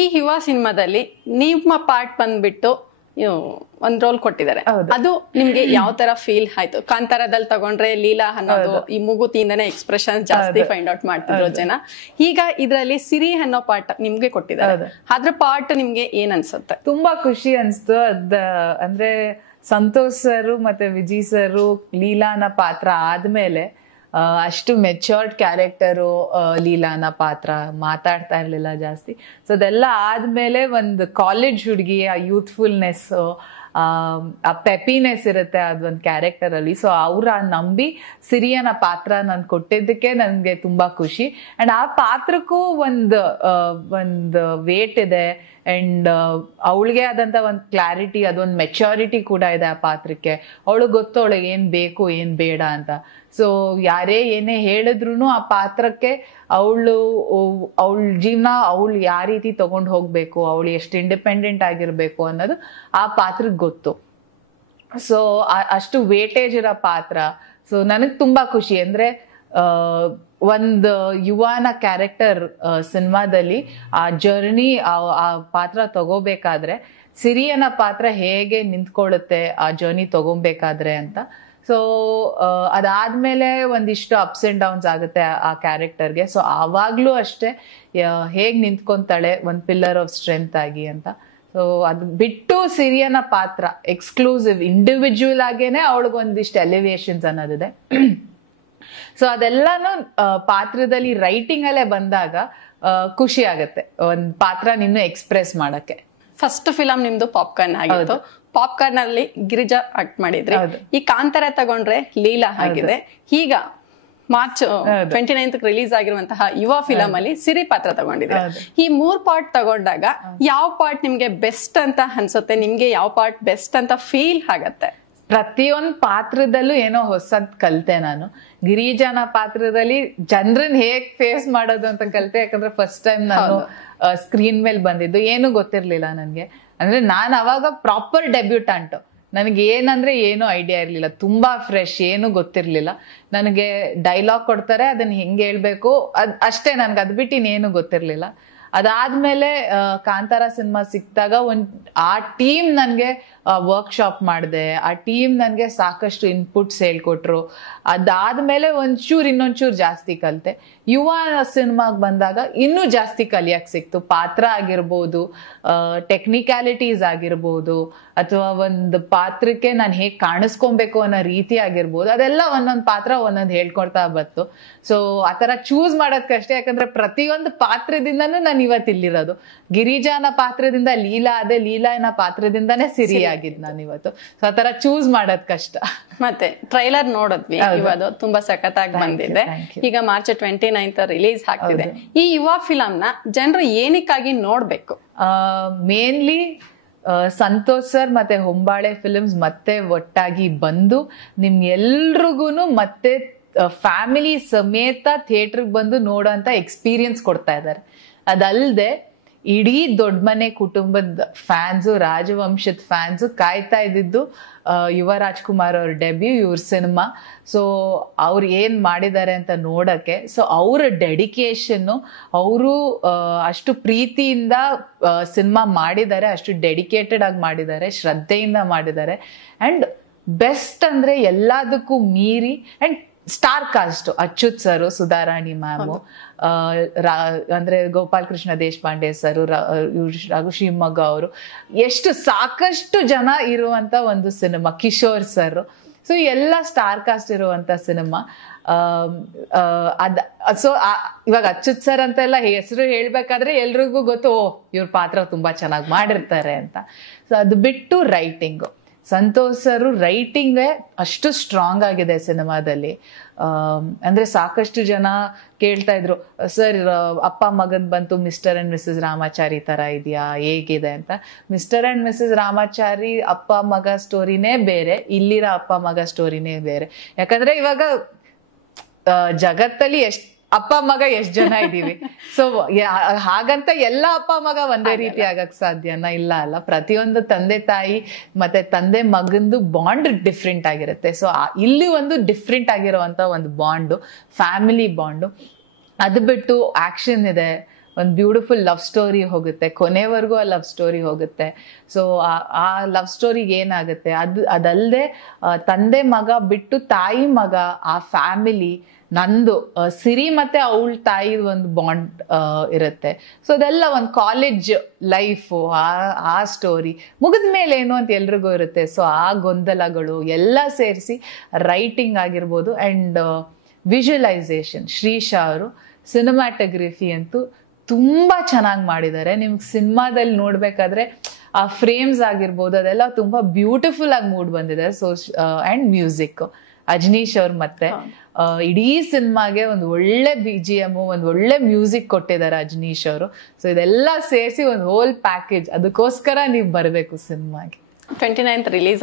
ಈ ಯುವ ಸಿನಿಮಾದಲ್ಲಿ ನಿಮ್ಮ ಪಾರ್ಟ್ ಬಂದ್ಬಿಟ್ಟು ಒಂದ್ ರೋಲ್ ಕೊಟ್ಟಿದ್ದಾರೆ. ಅದು ನಿಮ್ಗೆ ಯಾವ ತರ ಫೀಲ್ ಆಯ್ತು? ಕಾಂತಾರದಲ್ಲಿ ತಗೊಂಡ್ರೆ ಲೀಲಾ ಅನ್ನೋದು ಈ ಮೂಗುತಿಯಿಂದನೇ ಎಕ್ಸ್ಪ್ರೆಷನ್ ಜಾಸ್ತಿ ಫೈಂಡ್ ಔಟ್ ಮಾಡ್ತಿದ್ರು ಜನ. ಈಗ ಇದ್ರಲ್ಲಿ ಸಿರಿ ಅನ್ನೋ ಪಾರ್ಟ್ ನಿಮ್ಗೆ ಕೊಟ್ಟಿದ್ದಾರೆ. ಅದ್ರ ಪಾರ್ಟ್ ನಿಮ್ಗೆ ಏನ್ ಅನ್ಸುತ್ತೆ? ತುಂಬಾ ಖುಷಿ ಅನ್ಸ್ತು. ಅಂದ್ರೆ ಸಂತೋಷ್ ಸರ್ ಮತ್ತೆ ವಿಜಯ್ ಸರ್ ಲೀಲಾನ ಪಾತ್ರ ಆದ್ಮೇಲೆ ಅಷ್ಟು ಮೆಚೂರ್ಡ್ ಕ್ಯಾರೆಕ್ಟರು ಲೀಲಾನ ಪಾತ್ರ, ಮಾತಾಡ್ತಾ ಇರ್ಲಿಲ್ಲ ಜಾಸ್ತಿ. ಸೊ ಅದೆಲ್ಲ ಆದ್ಮೇಲೆ ಒಂದು ಕಾಲೇಜ್ ಹುಡುಗಿ ಆ ಯೂತ್ಫುಲ್ನೆಸ್, ಆ ಪೆಪಿನೆಸ್ ಇರುತ್ತೆ ಅದೊಂದು ಕ್ಯಾರೆಕ್ಟರ್ ಅಲ್ಲಿ. ಸೊ ಅವ್ರ ನಂಬಿ ಸಿರಿಯನ ಪಾತ್ರ ನನ್ ಕೊಟ್ಟಿದ್ದಕ್ಕೆ ನನ್ಗೆ ತುಂಬಾ ಖುಷಿ. ಅಂಡ್ ಆ ಪಾತ್ರಕ್ಕೂ ಒಂದು ವೇಟ್ ಇದೆ ಅಂಡ್ ಅವಳಿಗೆ ಆದಂತ ಒಂದು ಕ್ಲಾರಿಟಿ, ಅದೊಂದು ಮೆಚೂರಿಟಿ ಕೂಡ ಇದೆ ಆ ಪಾತ್ರಕ್ಕೆ. ಅವಳಿಗೆ ಗೊತ್ತು ಅವಳಿಗೆ ಏನ್ ಬೇಕು ಏನ್ ಬೇಡ ಅಂತ. ಸೊ ಯಾರೇ ಏನೇ ಹೇಳಿದ್ರು ಆ ಪಾತ್ರಕ್ಕೆ ಅವಳ ಜೀವನ ಅವಳು ಯಾವ ರೀತಿ ತಗೊಂಡು ಹೋಗ್ಬೇಕು, ಅವಳು ಎಷ್ಟು ಇಂಡಿಪೆಂಡೆಂಟ್ ಆಗಿರ್ಬೇಕು ಅನ್ನೋದು ಆ ಪಾತ್ರಕ್ಕೆ ಗೊತ್ತು. ಸೊ ಅಷ್ಟು ವೇಟೇಜ್ ಇರೋ ಪಾತ್ರ. ಸೊ ನನಗ್ ತುಂಬಾ ಖುಷಿ. ಅಂದ್ರೆ ಒಂದು ಯುವನ ಕ್ಯಾರೆಕ್ಟರ್ ಸಿನಿಮಾದಲ್ಲಿ ಆ ಜರ್ನಿ ಆ ಪಾತ್ರ ತಗೋಬೇಕಾದ್ರೆ ಸಿರಿಯನ ಪಾತ್ರ ಹೇಗೆ ನಿಂತ್ಕೊಳ್ಳುತ್ತೆ ಆ ಜರ್ನಿ ತಗೋಬೇಕಾದ್ರೆ ಅಂತ. ಸೊ ಅದಾದ್ಮೇಲೆ ಒಂದಿಷ್ಟು ಅಪ್ಸ್ ಅಂಡ್ ಡೌನ್ಸ್ ಆಗುತ್ತೆ ಆ ಕ್ಯಾರೆಕ್ಟರ್ಗೆ. ಸೊ ಆವಾಗ್ಲೂ ಅಷ್ಟೇ ಹೇಗ್ ನಿಂತ್ಕೊಂತಾಳೆ ಒಂದ್ ಪಿಲ್ಲರ್ ಆಫ್ ಸ್ಟ್ರೆಂತ್ ಆಗಿ ಅಂತ. ಸೊ ಅದು ಬಿಟ್ಟು ಸಿರಿಯನ ಪಾತ್ರ ಎಕ್ಸ್ಕ್ಲೂಸಿವ್ ಇಂಡಿವಿಜುವಲ್ ಆಗೇನೆ ಅವಳಿಗೊಂದಿಷ್ಟು ಎಲಿವೇಶನ್ಸ್ ಅನ್ನೋದಿದೆ. ಸೊ ಅದೆಲ್ಲಾನು ಪಾತ್ರದಲ್ಲಿ ರೈಟಿಂಗ್ ಅಲ್ಲೇ ಬಂದಾಗ ಖುಷಿ ಆಗತ್ತೆ ಒಂದ್ ಪಾತ್ರ ನಿನ್ನ ಎಕ್ಸ್ಪ್ರೆಸ್ ಮಾಡಕ್ಕೆ. ಫಸ್ಟ್ ಫಿಲಂ ನಿಮ್ದು ಪಾಪ್ಕಾರ್ನ್ ಆಗಿತ್ತು. ಪಾಪ್ಕಾರ್ನ್ ಅಲ್ಲಿ ಗಿರಿಜಾ ಆಕ್ಟ್ ಮಾಡಿದ್ರೆ, ಈ ಕಾಂತಾರ ತಗೊಂಡ್ರೆ ಲೀಲಾ ಆಗಿದೆ. ಈಗ ಮಾರ್ಚ್ 29th ರಿಲೀಸ್ ಆಗಿರುವಂತಹ ಯುವ ಫಿಲಂ ಅಲ್ಲಿ ಸಿರಿ ಪಾತ್ರ ತಗೊಂಡಿದ್ರೆ. ಈ 3 ಪಾರ್ಟ್ ತಗೊಂಡಾಗ ಯಾವ ಪಾರ್ಟ್ ನಿಮ್ಗೆ ಬೆಸ್ಟ್ ಅಂತ ಅನ್ಸುತ್ತೆ? ನಿಮ್ಗೆ ಯಾವ ಪಾರ್ಟ್ ಬೆಸ್ಟ್ ಅಂತ ಫೀಲ್ ಆಗತ್ತೆ? ಪ್ರತಿಯೊಂದು ಪಾತ್ರದಲ್ಲೂ ಏನೋ ಹೊಸದ್ ಕಲ್ತೆ ನಾನು. ಗಿರಿಜಾನ ಪಾತ್ರದಲ್ಲಿ ಜನರನ್ನ ಹೇಗ್ ಫೇಸ್ ಮಾಡೋದು ಅಂತ ಕಲ್ತೆ. ಯಾಕಂದ್ರೆ ಫಸ್ಟ್ ಟೈಮ್ ನಾನು ಸ್ಕ್ರೀನ್ ಮೇಲೆ ಬಂದಿದ್ದು, ಏನು ಗೊತ್ತಿರ್ಲಿಲ್ಲ ನನ್ಗೆ. ಅಂದ್ರೆ ನಾನ್ ಅವಾಗ ಪ್ರಾಪರ್ ಡೆಬ್ಯೂಟಂಟ್. ನನಗೆ ಏನಂದ್ರೆ ಏನು ಐಡಿಯಾ ಇರ್ಲಿಲ್ಲ, ತುಂಬಾ ಫ್ರೆಶ್, ಏನು ಗೊತ್ತಿರ್ಲಿಲ್ಲ ನನಗೆ. ಡೈಲಾಗ್ ಕೊಡ್ತಾರೆ, ಅದನ್ನ ಹೆಂಗ್ ಹೇಳ್ಬೇಕು ಅಷ್ಟೇ ನನ್ಗೆ, ಅದ್ ಬಿಟ್ಟು ಇನ್ನೇನು ಗೊತ್ತಿರ್ಲಿಲ್ಲ. ಅದಾದ್ಮೇಲೆ ಕಾಂತಾರ ಸಿನಿಮಾ ಸಿಕ್ತಾಗ ಆ ಟೀಮ್ ನನ್ಗೆ ವರ್ಕ್ಶಾಪ್ ಮಾಡಿದೆ. ಆ ಟೀಮ್ ನನ್ಗೆ ಸಾಕಷ್ಟು ಇನ್ಪುಟ್ಸ್ ಹೇಳ್ಕೊಟ್ರು. ಅದಾದ್ಮೇಲೆ ಇನ್ನೊಂಚೂರು ಜಾಸ್ತಿ ಕಲಿತೆ. ಯುವ ಸಿನಿಮಾಗ್ ಬಂದಾಗ ಇನ್ನೂ ಜಾಸ್ತಿ ಕಲಿಯಕ್ ಸಿಕ್ತು. ಪಾತ್ರ ಆಗಿರ್ಬೋದು, ಟೆಕ್ನಿಕ್ಯಾಲಿಟೀಸ್ ಆಗಿರ್ಬೋದು, ಅಥವಾ ಒಂದು ಪಾತ್ರಕ್ಕೆ ನಾನು ಹೇಗ್ ಕಾಣಿಸ್ಕೊಬೇಕು ಅನ್ನೋ ರೀತಿ ಆಗಿರ್ಬೋದು, ಅದೆಲ್ಲ ಒಂದೊಂದು ಪಾತ್ರ ಒಂದೊಂದು ಹೇಳ್ಕೊಡ್ತಾ ಬಂತು. ಸೊ ಆತರ ಚೂಸ್ ಮಾಡೋದಕ್ಕಷ್ಟೇ. ಯಾಕಂದ್ರೆ ಪ್ರತಿಯೊಂದು ಪಾತ್ರದಿಂದನೂ ನಾನು ಇವತ್ತು ಇಲ್ಲಿರೋದು. ಗಿರಿಜಾನ ಪಾತ್ರದಿಂದ ಲೀಲಾ ಅದೇ, ಲೀಲಾನ ಪಾತ್ರದಿಂದಾನೇ ಸಿರಿ ಆಗಿದ್ ನಾನು ಇವತ್ತು. ಸೊ ಆತರ ಚೂಸ್ ಮಾಡೋದ್ ಕಷ್ಟ. ಮತ್ತೆ ಟ್ರೈಲರ್ ನೋಡಿದ್ವಿ, ಇವತ್ತು ತುಂಬಾ ಸಖತ್ತಾಗಿ ಬಂದಿದೆ. ಈಗ ಮಾರ್ಚ್ 29th ರಿಲೀಸ್ ಆಗ್ತಿದೆ. ಈ ಯುವ ಫಿಲಂ ನ ಜನರು ಏನಕ್ಕಾಗಿ ನೋಡ್ಬೇಕು? ಮೇನ್ಲಿ ಸಂತೋಷ್ ಸರ್ ಮತ್ತೆ ಹೊಂಬಾಳೆ ಫಿಲ್ಮ್ಸ್ ಮತ್ತೆ ಒಟ್ಟಾಗಿ ಬಂದು ನಿಮ್ ಎಲ್ರಿಗೂನು ಮತ್ತೆ ಫ್ಯಾಮಿಲಿ ಸಮೇತ ಥಿಯೇಟರ್ಗೆ ಬಂದು ನೋಡೋಂತ ಎಕ್ಸ್ಪೀರಿಯನ್ಸ್ ಕೊಡ್ತಾ ಇದ್ದಾರೆ. ಅದಲ್ದೆ ಇಡೀ ದೊಡ್ಡ ಮನೆ ಕುಟುಂಬದ ಫ್ಯಾನ್ಸು, ರಾಜವಂಶದ ಫ್ಯಾನ್ಸು ಕಾಯ್ತಾ ಇದ್ದಿದ್ದು ಯುವ ರಾಜ್ಕುಮಾರ್ ಅವ್ರ ಡೆಬ್ಯೂ, ಇವ್ರ ಸಿನಿಮಾ. ಸೊ ಅವ್ರು ಏನ್ ಮಾಡಿದ್ದಾರೆ ಅಂತ ನೋಡಕ್ಕೆ. ಸೊ ಅವ್ರ ಡೆಡಿಕೇಶನ್, ಅವರು ಅಷ್ಟು ಪ್ರೀತಿಯಿಂದ ಸಿನಿಮಾ ಮಾಡಿದ್ದಾರೆ, ಅಷ್ಟು ಡೆಡಿಕೇಟೆಡ್ ಆಗಿ ಮಾಡಿದ್ದಾರೆ, ಶ್ರದ್ಧೆಯಿಂದ ಮಾಡಿದ್ದಾರೆ. ಅಂಡ್ ಬೆಸ್ಟ್ ಅಂದ್ರೆ ಎಲ್ಲದಕ್ಕೂ ಮೀರಿ and star cast Achyut sir, Sudharani ma'am, ಅಂದ್ರೆ ಗೋಪಾಲ್ ಕೃಷ್ಣ ದೇಶಪಾಂಡೆ ಸರ್, ರಘು ಶಿವಮೊಗ್ಗ ಅವರು, ಎಷ್ಟು ಸಾಕಷ್ಟು ಜನ ಇರುವಂತ ಒಂದು ಸಿನಿಮಾ. ಕಿಶೋರ್ ಸರ್. ಸೊ ಎಲ್ಲ ಸ್ಟಾರ್ ಕಾಸ್ಟ್ ಇರುವಂತ ಸಿನಿಮಾ. ಸೊ ಇವಾಗ ಅಚ್ಯುತ್ ಸರ್ ಅಂತೆಲ್ಲ ಹೆಸರು ಹೇಳ್ಬೇಕಾದ್ರೆ ಎಲ್ರಿಗೂ ಗೊತ್ತು, ಇವ್ರ ಪಾತ್ರ ತುಂಬಾ ಚೆನ್ನಾಗಿ ಮಾಡಿರ್ತಾರೆ ಅಂತ. ಸೊ ಅದು ಬಿಟ್ಟು ರೈಟಿಂಗು, ಸಂತೋಷ್ ಸರ್ ರೈಟಿಂಗ್ ಅಷ್ಟು ಸ್ಟ್ರಾಂಗ್ ಆಗಿದೆ ಸಿನಿಮಾದಲ್ಲಿ. ಅಂದ್ರೆ ಸಾಕಷ್ಟು ಜನ ಕೇಳ್ತಾ ಇದ್ರು, ಸರ್ ಅಪ್ಪ ಮಗನ್ ಬಂತು ಮಿಸ್ಟರ್ ಅಂಡ್ ಮಿಸಸ್ ರಾಮಾಚಾರಿ ತರ ಇದೆಯಾ, ಹೇಗಿದೆ ಅಂತ. ಮಿಸ್ಟರ್ ಅಂಡ್ ಮಿಸಸ್ ರಾಮಾಚಾರಿ ಅಪ್ಪ ಮಗ ಸ್ಟೋರಿನೇ ಬೇರೆ, ಇಲ್ಲಿರೋ ಅಪ್ಪ ಮಗ ಸ್ಟೋರಿನೇ ಬೇರೆ. ಯಾಕಂದ್ರೆ ಇವಾಗ ಜಗತ್ತಲ್ಲಿ ಅಪ್ಪ ಮಗ ಎಷ್ಟ್ ಜನ ಇದೀವಿ. ಸೊ ಹಾಗಂತ ಎಲ್ಲ ಅಪ್ಪ ಮಗ ಒಂದೇ ರೀತಿ ಆಗಕ್ ಸಾಧ್ಯನಾ? ಇಲ್ಲ ಅಲ್ಲ. ಪ್ರತಿಯೊಂದು ತಂದೆ ತಾಯಿ ಮತ್ತೆ ತಂದೆ ಮಗಂದು ಬಾಂಡ್ ಡಿಫ್ರೆಂಟ್ ಆಗಿರುತ್ತೆ. ಸೊ ಇಲ್ಲಿ ಒಂದು ಡಿಫ್ರೆಂಟ್ ಆಗಿರುವಂತ ಒಂದು ಬಾಂಡು, ಫ್ಯಾಮಿಲಿ ಬಾಂಡು. ಅದು ಬಿಟ್ಟು ಆಕ್ಷನ್ ಇದೆ, ಒಂದು ಬ್ಯೂಟಿಫುಲ್ ಲವ್ ಸ್ಟೋರಿ ಹೋಗುತ್ತೆ, ಕೊನೆವರೆಗೂ ಆ ಲವ್ ಸ್ಟೋರಿ ಹೋಗುತ್ತೆ. ಸೊ ಆ ಲವ್ ಸ್ಟೋರಿಗೆ ಏನಾಗುತ್ತೆ, ಅದಲ್ಲದೆ ತಂದೆ ಮಗ ಬಿಟ್ಟು ತಾಯಿ ಮಗ, ಆ ಫ್ಯಾಮಿಲಿ, ನಂದು ಸಿರಿ ಮತ್ತೆ ಅವಳ ತಾಯಿ ಒಂದು ಬಾಂಡ್ ಇರುತ್ತೆ. ಸೊ ಅದೆಲ್ಲ ಒಂದು ಕಾಲೇಜ್ ಲೈಫು, ಆ ಸ್ಟೋರಿ ಮುಗಿದ ಮೇಲೆ ಏನು ಅಂತ ಎಲ್ರಿಗೂ ಇರುತ್ತೆ. ಸೊ ಆ ಗೊಂದಲಗಳು ಎಲ್ಲ ಸೇರಿಸಿ ರೈಟಿಂಗ್ ಆಗಿರ್ಬೋದು ಅಂಡ್ ವಿಜುವಲೈಸೇಷನ್, ಶ್ರೀಶಾ ಅವರು ಸಿನಿಮಾಟೋಗ್ರಫಿ ಅಂತೂ ತುಂಬಾ ಚೆನ್ನಾಗಿ ಮಾಡಿದ್ದಾರೆ. ನಿಮ್ಗೆ ಸಿನಿಮಾದಲ್ಲಿ ನೋಡ್ಬೇಕಾದ್ರೆ ಆ ಫ್ರೇಮ್ಸ್ ಆಗಿರ್ಬೋದು ಅದೆಲ್ಲ ತುಂಬಾ ಬ್ಯೂಟಿಫುಲ್ ಆಗಿ ಮೂಡ್ ಬಂದಿದೆ. ಸೊ ಅಂಡ್ ಮ್ಯೂಸಿಕ್ ಅಜನೀಶ್ ಅವ್ರು ಮತ್ತೆ ಇಡೀ ಸಿನಿಮಾಗೆ ಒಂದು ಒಳ್ಳೆ BGM, ಒಂದು ಒಳ್ಳೆ ಮ್ಯೂಸಿಕ್ ಕೊಟ್ಟಿದ್ದಾರೆ ಅಜನೀಶ್ ಅವರು. ಸೊ ಇದೆಲ್ಲ ಸೇರಿಸಿ ಒಂದು ಹೋಲ್ ಪ್ಯಾಕೇಜ್, ಅದಕ್ಕೋಸ್ಕರ ನೀವು ಬರಬೇಕು ಸಿನಿಮಾಗೆ. 29th release